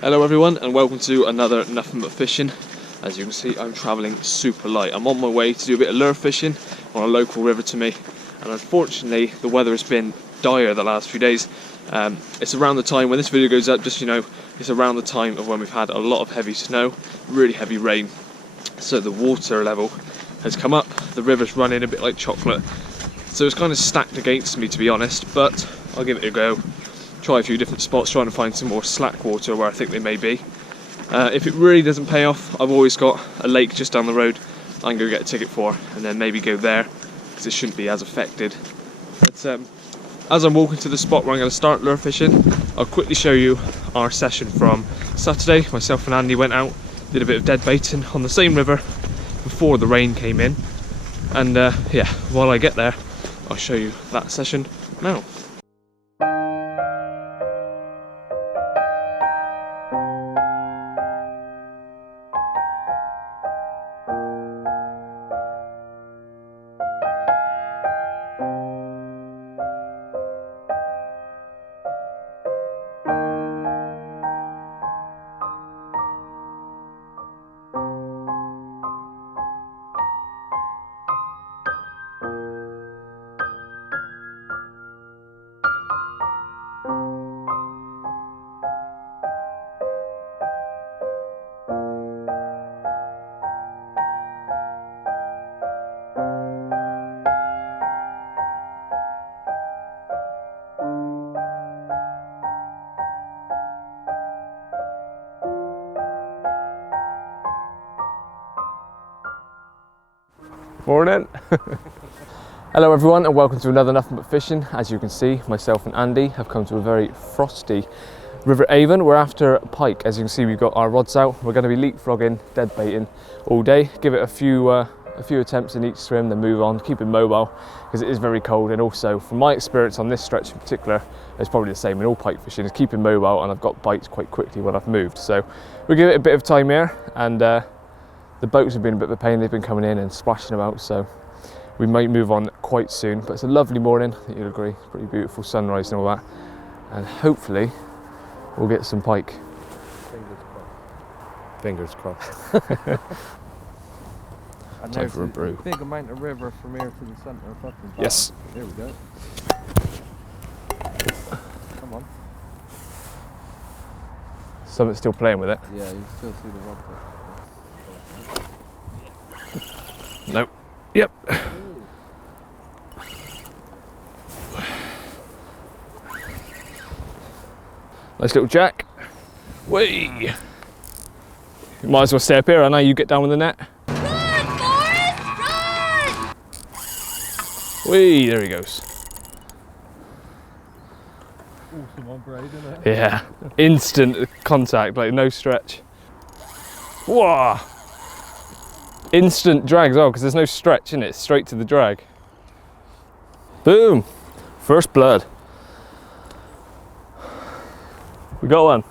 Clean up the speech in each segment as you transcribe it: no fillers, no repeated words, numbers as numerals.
Hello everyone and welcome to another Nothing But Fishing. As you can see, I'm travelling super light. I'm on my way to do a bit of lure fishing on a local river to me, and unfortunately the weather has been dire the last few days. It's around the time when this video goes up, just so you know, it's around the time of when we've had a lot of heavy snow, really heavy rain, so the water level has come up, the river's running a bit like chocolate, so it's kind of stacked against me, to be honest, but I'll give it a go. Try a few different spots, trying to find some more slack water where I think they may be. If it really doesn't pay off, I've always got a lake just down the road I can go get a ticket for, and then maybe go there, because it shouldn't be as affected. But as I'm walking to the spot where I'm going to start lure fishing, I'll quickly show you our session from Saturday. Myself and Andy went out, did a bit of dead baiting on the same river before the rain came in, and yeah, while I get there, I'll show you that session now. Morning. Hello everyone and welcome to another Nothing But Fishing. As you can see, myself and Andy have come to a very frosty River Avon. We're after pike. As you can see, we've got our rods out. We're going to be leapfrogging, dead baiting all day. Give it a few attempts in each swim, then move on, keep it mobile because it is very cold. And also from my experience on this stretch in particular, it's probably the same in all pike fishing, is keeping mobile, and I've got bites quite quickly when I've moved. So we'll give it a bit of time here, and the boats have been a bit of a pain. They've been coming in and splashing about, so we might move on quite soon. But it's a lovely morning, I think you'll agree. Pretty beautiful sunrise and all that, and hopefully we'll get some pike. Fingers crossed. And time for a brew. Big amount of river from here to the centre of fucking Pike. Yes. There we go. Come on. Something's still playing with it. Yeah, you still see the rod there. Nope. Yep. Nice little jack. Whee! You might as well stay up here. I know you get down with the net. Run, Forrest, run! Whee! There he goes. Awesome on braid, isn't it? Yeah. Instant contact, like no stretch. Whoa! Instant drag as well, because there's no stretch in it, straight to the drag. Boom! First blood. We got one.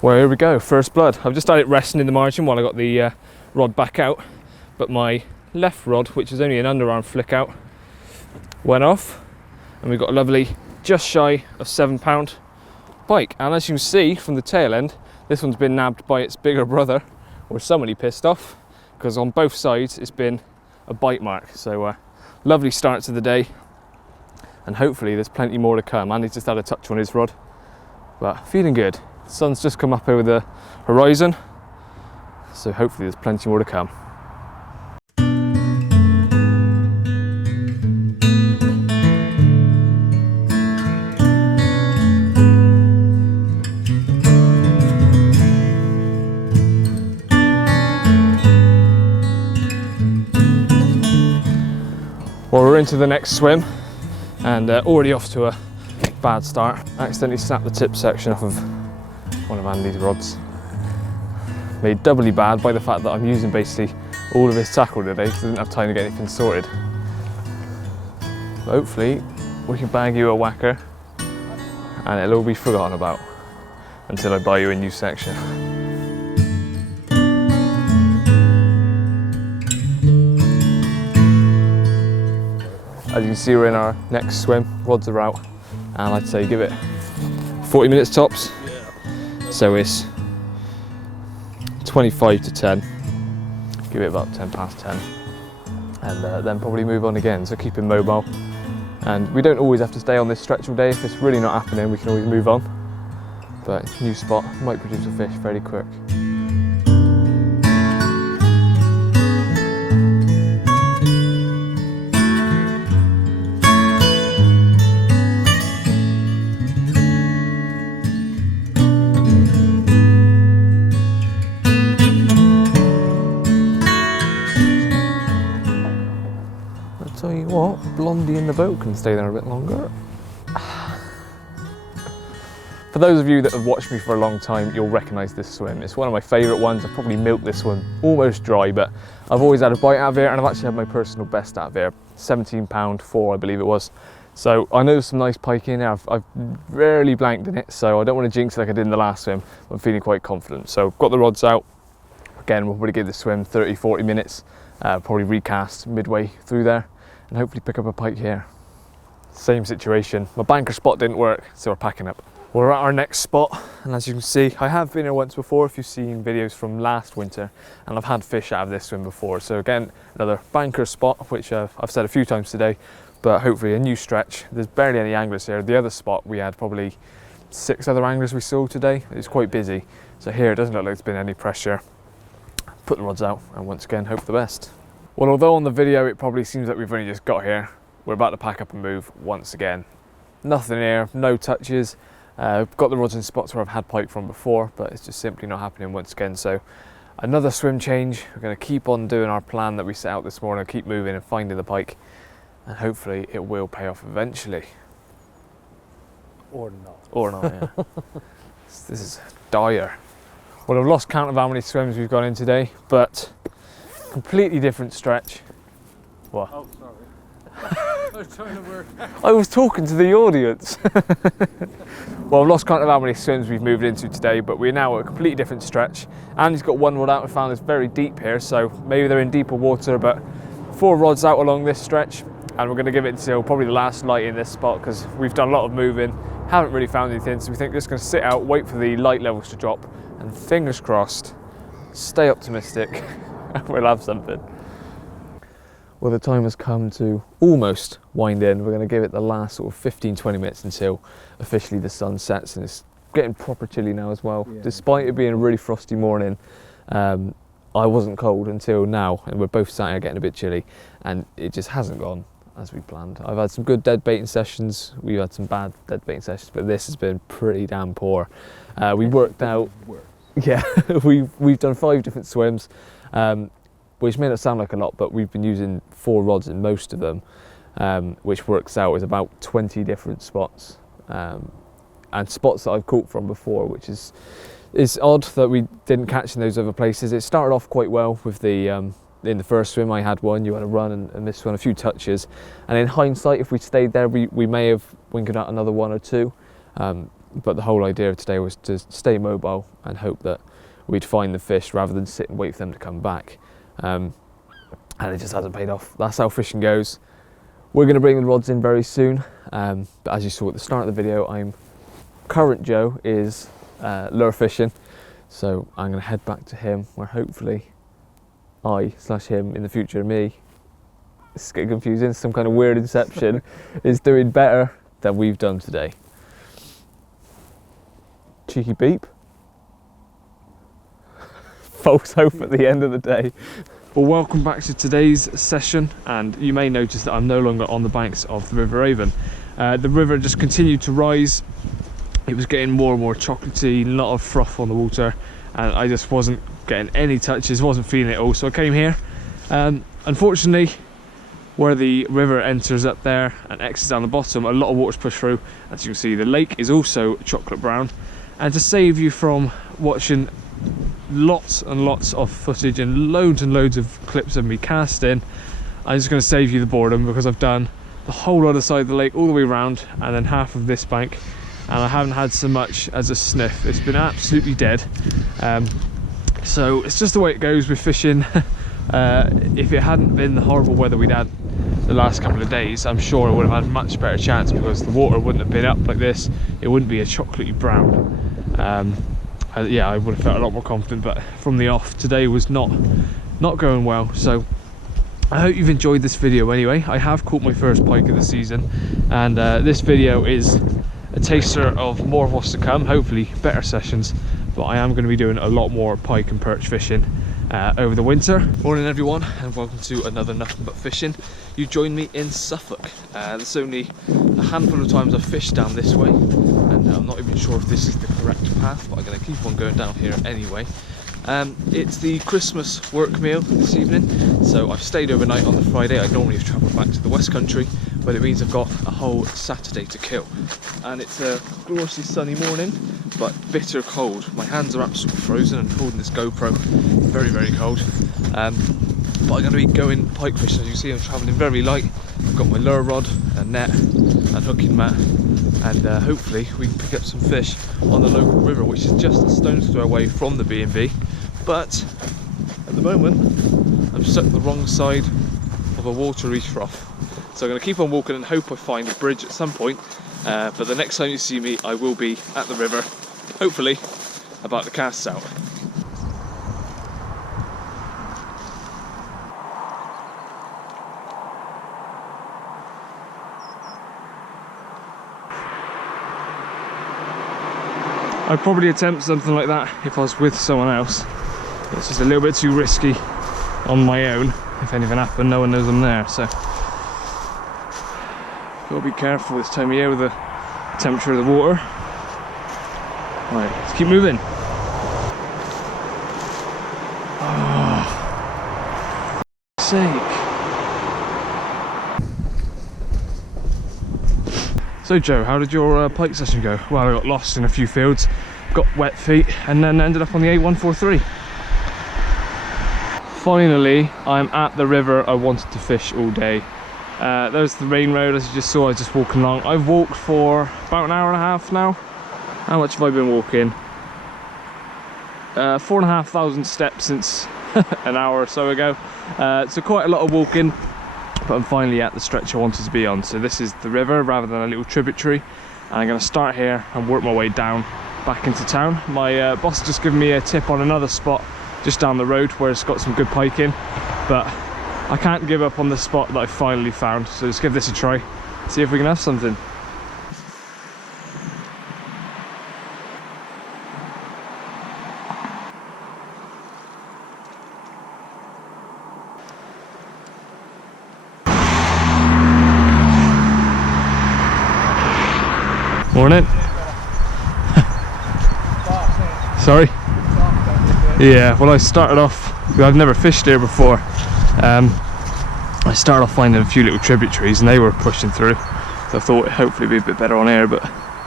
Well, here we go, first blood. I've just had it resting in the margin while I got the rod back out, but my left rod, which is only an underarm flick out, went off, and we got a lovely, just shy of £7 pike. And as you can see from the tail end, this one's been nabbed by its bigger brother, or somebody pissed off, because on both sides it's been a bite mark. So lovely start to the day, and hopefully there's plenty more to come. Andy's just had a touch on his rod, but feeling good. The sun's just come up over the horizon, so hopefully there's plenty more to come. Well, we're into the next swim, and already off to a bad start. I accidentally snapped the tip section off of one of Andy's rods. Made doubly bad by the fact that I'm using basically all of his tackle today because I didn't have time to get anything sorted. But hopefully we can bag you a whacker and it'll all be forgotten about until I buy you a new section. As you can see, we're in our next swim, rods are out, and I'd say give it 40 minutes tops. So it's 25 to 10. Give it about 10 past 10. And then probably move on again, so keep him mobile. And we don't always have to stay on this stretch all day. If it's really not happening, we can always move on. But new spot might produce a fish fairly quick. Tell you what, Blondie in the boat can stay there a bit longer. For those of you that have watched me for a long time, you'll recognise this swim. It's one of my favourite ones. I've probably milked this one almost dry, but I've always had a bite out of here, and I've actually had my personal best out of here. £17.4, I believe it was. So I know there's some nice pike in there. I've rarely blanked in it, so I don't want to jinx it like I did in the last swim. I'm feeling quite confident. So got the rods out. Again, we'll probably give this swim 30-40 minutes. Probably recast midway through there, and hopefully pick up a pike here. Same situation. My banker spot didn't work, so we're packing up. We're at our next spot, and as you can see, I have been here once before if you've seen videos from last winter, and I've had fish out of this swim before. So again, another banker spot, which I've said a few times today, but hopefully a new stretch. There's barely any anglers here. The other spot, we had probably 6 other anglers we saw today. It's quite busy. So here, it doesn't look like there's been any pressure. Put the rods out, and once again, hope for the best. Well, although on the video it probably seems like we've only just got here, we're about to pack up and move once again. Nothing here, no touches. I've got the rods in spots where I've had pike from before, but it's just simply not happening once again. So another swim change. We're going to keep on doing our plan that we set out this morning, keep moving and finding the pike, and hopefully it will pay off eventually. Or not. Or not, yeah. This is dire. Well, I've lost count of how many swims we've gone in today, but completely different stretch. What? Oh, sorry. I was trying to work. I was talking to the audience. Well, I've lost count of how many swims we've moved into today, but we're now at a completely different stretch. Andy's got one rod out and found it's very deep here, so maybe they're in deeper water, but 4 rods out along this stretch, and we're going to give it until probably the last light in this spot because we've done a lot of moving, haven't really found anything, so we think we're just going to sit out, wait for the light levels to drop, and fingers crossed, stay optimistic, we'll have something. Well, the time has come to almost wind in. We're going to give it the last sort of 15-20 minutes until officially the sun sets, and it's getting proper chilly now as well. Yeah. Despite it being a really frosty morning, I wasn't cold until now, and we're both sat here getting a bit chilly, and it just hasn't gone as we planned. I've had some good dead baiting sessions, we've had some bad dead baiting sessions, but this has been pretty damn poor. We worked out, yeah, we've done 5 different swims, which may not sound like a lot, but we've been using 4 rods in most of them, which works out as about 20 different spots, and spots that I've caught from before, which is odd that we didn't catch in those other places. It started off quite well with the in the first swim. I had one, you had a run, and this one a few touches, and in hindsight, if we'd stayed there, we may have winkered out another 1 or 2, but the whole idea of today was to stay mobile and hope that we'd find the fish rather than sit and wait for them to come back. And it just hasn't paid off. That's how fishing goes. We're going to bring the rods in very soon, but as you saw at the start of the video, current Joe is lure fishing, so I'm going to head back to him, where hopefully I/him in the future, me, it's getting confusing, some kind of weird inception, is doing better than we've done today. Cheeky beep. False hope at the end of the day. Well, welcome back to today's session, and you may notice that I'm no longer on the banks of the River Avon. The river just continued to rise. It was getting more and more chocolatey, a lot of froth on the water, and I just wasn't getting any touches, wasn't feeling it all, so I came here. Unfortunately, where the river enters up there and exits down the bottom, a lot of water's pushed through. As you can see, the lake is also chocolate brown, and to save you from watching lots and lots of footage and loads of clips of me casting, I'm just going to save you the boredom, because I've done the whole other side of the lake all the way around and then half of this bank, and I haven't had so much as a sniff. It's been absolutely dead. So it's just the way it goes with fishing. If it hadn't been the horrible weather we'd had the last couple of days, I'm sure I would have had a much better chance, because the water wouldn't have been up like this. It wouldn't be a chocolatey brown. yeah, I would have felt a lot more confident, but from the off, today was not going well. So I hope you've enjoyed this video anyway. I have caught my first pike of the season, and this video is a taster of more of what's to come, hopefully better sessions, but I am going to be doing a lot more pike and perch fishing over the winter. Morning everyone, and welcome to another Nothing But Fishing. You join me in Suffolk. There's only a handful of times I've fished down this way, and I'm not even sure if this is the correct path, but I'm going to keep on going down here anyway. It's the Christmas work meal this evening, so I've stayed overnight on the Friday. I normally have travelled back to the West Country, but it means I've got a whole Saturday to kill. And it's a gloriously sunny morning, but bitter cold. My hands are absolutely frozen and holding this GoPro, very, very cold. But I'm going to be going pike fishing. As you see, I'm travelling very light. I've got my lure rod, a net, and hooking mat, and hopefully we can pick up some fish on the local river, which is just a stone's throw away from the B&B. But at the moment, I'm stuck the wrong side of a watery trough. So I'm going to keep on walking and hope I find a bridge at some point. But the next time you see me, I will be at the river, hopefully about to cast out. I'd probably attempt something like that if I was with someone else. It's just a little bit too risky on my own. If anything happened, no one knows I'm there, so gotta be careful this time of year with the temperature of the water. Right, let's keep moving. Oh, for sake. So Joe, how did your pike session go? Well, I got lost in a few fields, got wet feet, and then ended up on the A143. Finally, I'm at the river I wanted to fish all day. There's the rain road, as you just saw. I was just walking along. I've walked for about an hour and a half now. How much have I been walking? 4,500 steps since an hour or so ago. So quite a lot of walking. But I'm finally at the stretch I wanted to be on. So this is the river rather than a little tributary, and I'm going to start here and work my way down back into town. My boss has just given me a tip on another spot just down the road where it's got some good pike in, but I can't give up on the spot that I finally found, so let's give this a try, see if we can have something. Morning. Sorry? Yeah, well I started off, I've never fished here before. I started off finding a few little tributaries and they were pushing through. So I thought it'd hopefully be a bit better on air, but...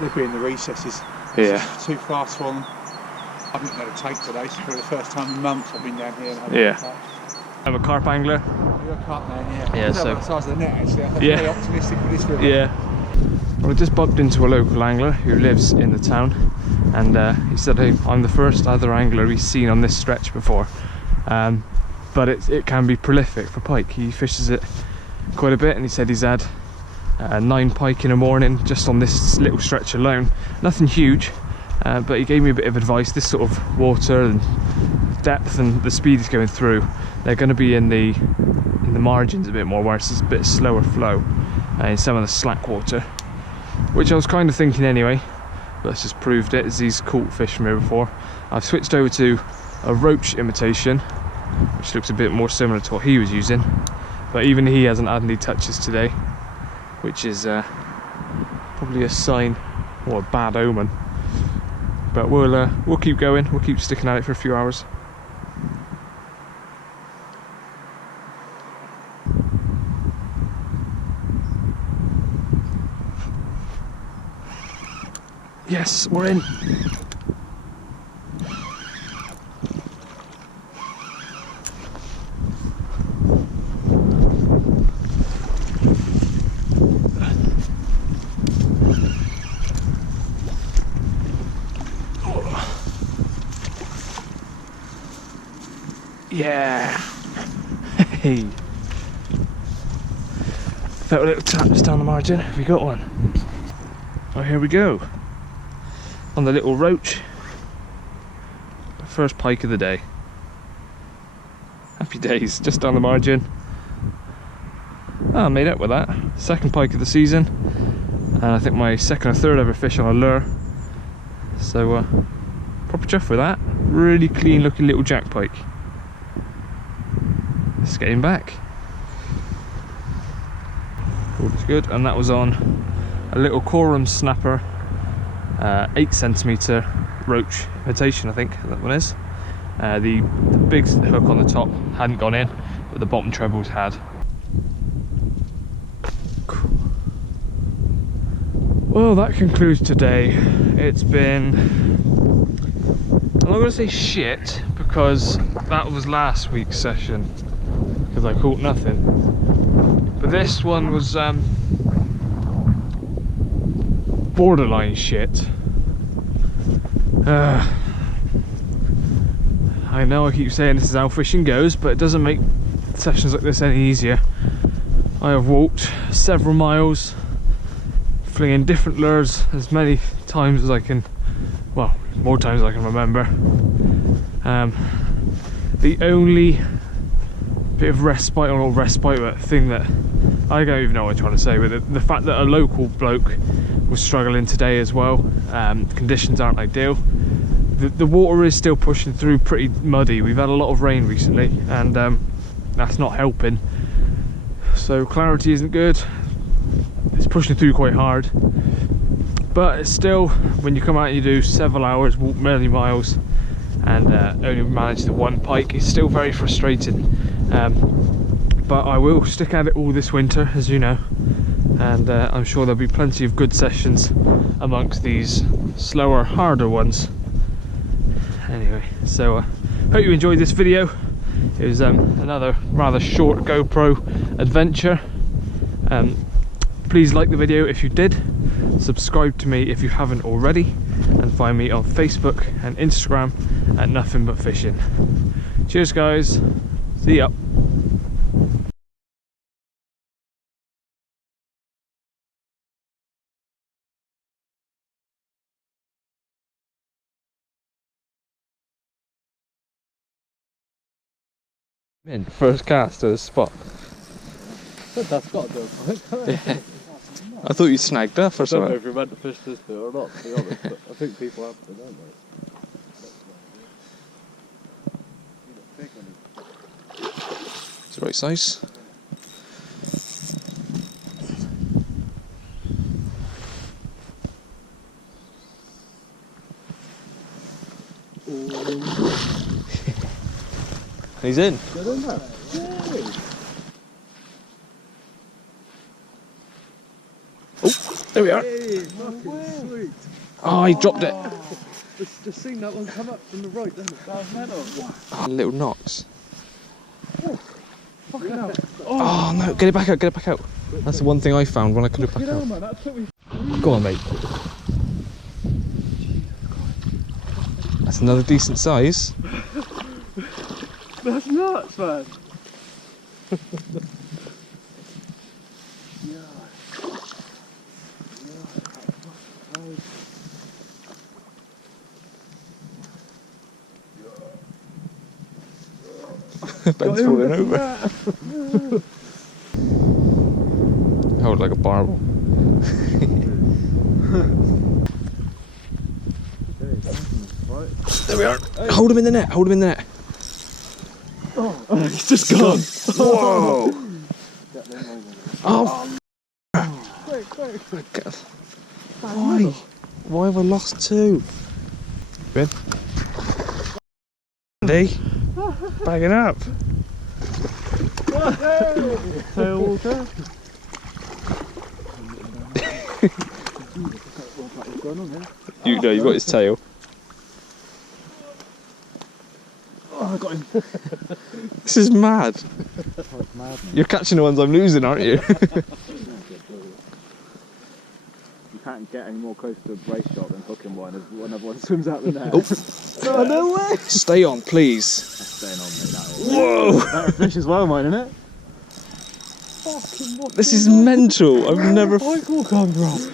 They'd be in the recesses. Yeah. It's too fast for them. I haven't had a take today, so for the first time in months I've been down here and had a take. I'm a carp angler. You're a carp man, yeah. Yeah, so... the size of the net actually, I'm very optimistic for this river. Yeah. Well, I just bumped into a local angler who lives in the town, and he said, hey, I'm the first other angler he's seen on this stretch before, but it can be prolific for pike. He fishes it quite a bit, and he said he's had 9 pike in a morning just on this little stretch alone. Nothing huge, but he gave me a bit of advice. This sort of water and depth and the speed he's going through, they're going to be in the margins a bit more, where it's a bit slower flow in some of the slack water. Which I was kind of thinking anyway, but it's just proved it, as he's caught fish from here before. I've switched over to a roach imitation, which looks a bit more similar to what he was using, but even he hasn't had any touches today, which is probably a sign or a bad omen. But we'll keep going, we'll keep sticking at it for a few hours. Yes, we're in. Yeah. Hey. Felt a little tap just down the margin. Have we got one? Oh, here we go. On the little roach. First pike of the day. Happy days, just down the margin. I made up with that. Second pike of the season. And I think my second or third ever fish on a lure. So proper chuff with that. Really clean looking little jack pike. Let's get him back. All looks good, and that was on a little Coram snapper, 8cm roach imitation, I think that one is. The big hook on the top hadn't gone in, but the bottom trebles had. Well, that concludes today. It's been, I'm not going to say shit, because that was last week's session, because I caught nothing. But this one was borderline shit. I know I keep saying this is how fishing goes, but it doesn't make sessions like this any easier. I have walked several miles, flinging different lures as many times as I can, well, more times than I can remember. The only bit of respite, or not respite, but thing that I don't even know what I'm trying to say, but the fact that a local bloke was struggling today as well. Conditions aren't ideal. The water is still pushing through pretty muddy. We've had a lot of rain recently, and that's not helping. So clarity isn't good. It's pushing through quite hard, but it's still, when you come out and you do several hours, walk many miles, and only manage the one pike, it's still very frustrating. But I will stick at it all this winter, as you know, and I'm sure there'll be plenty of good sessions amongst these slower, harder ones. Anyway, so hope you enjoyed this video. It was another rather short GoPro adventure. Please like the video if you did, subscribe to me if you haven't already, and find me on Facebook and Instagram at Nuffinbutfishing. Cheers guys, see ya. In first cast to the spot. That's got to do it. Yeah. I thought you snagged up or I don't know something. if you're meant to fish this bit or not, to be honest, but I think people have to, don't they? It's the right size. He's in. Get in there. Oh, there we are. Hey, fucking sweet. Oh, he dropped it. Just seen that one come up from the right, didn't it? That was mental. Oh, little knocks. Fucking hell. Oh no, get it back out, get it back out. That's the one thing I found when I could have back out. Man, that took me. Go on, mate. That's another decent size. That's nuts, man. Ben's falling over. Hold like a barbel. There we are. Hold him in the net, hold him in the net. Oh, he's just gone. Whoa. Oh. Quick. Why? Why have I lost two? Ben? Andy? Bagging up. Tail water. You know, you've got his tail. Oh, I got him. This is mad. You're catching the ones I'm losing, aren't you? You can't get any more close to a brace shot than hooking one as another one swims out the net. Oh. Oh, no way! Stay on, please. That's staying on, mate. That is. Whoa! Better fish as well, mine, isn't it? Fucking what? This is mental. I've never. Pike will come from.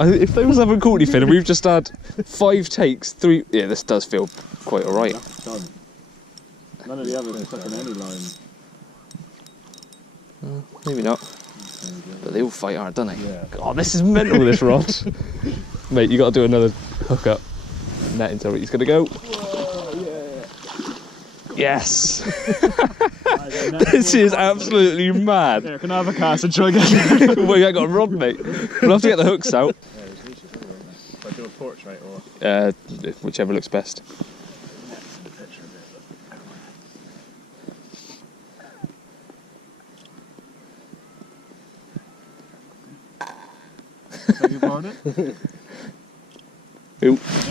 If those haven't caught anything, and we've just had 5 takes, 3. Yeah, this does feel quite alright. That's done. None of the others are stuck in any line. Maybe not. But they all fight hard, don't they? Yeah. God, this is mental, this rod. Mate, you got to do another hook up. Net until he's going to go. Whoa, yeah. Yes! This is absolutely mad. Yeah, can I have a cast and try again? Well, you ain't got a rod, mate. We'll have to get the hooks out. Yeah, there's leashes everywhere, isn't there? If I do a portrait or... Whichever looks best. Beg your pardon?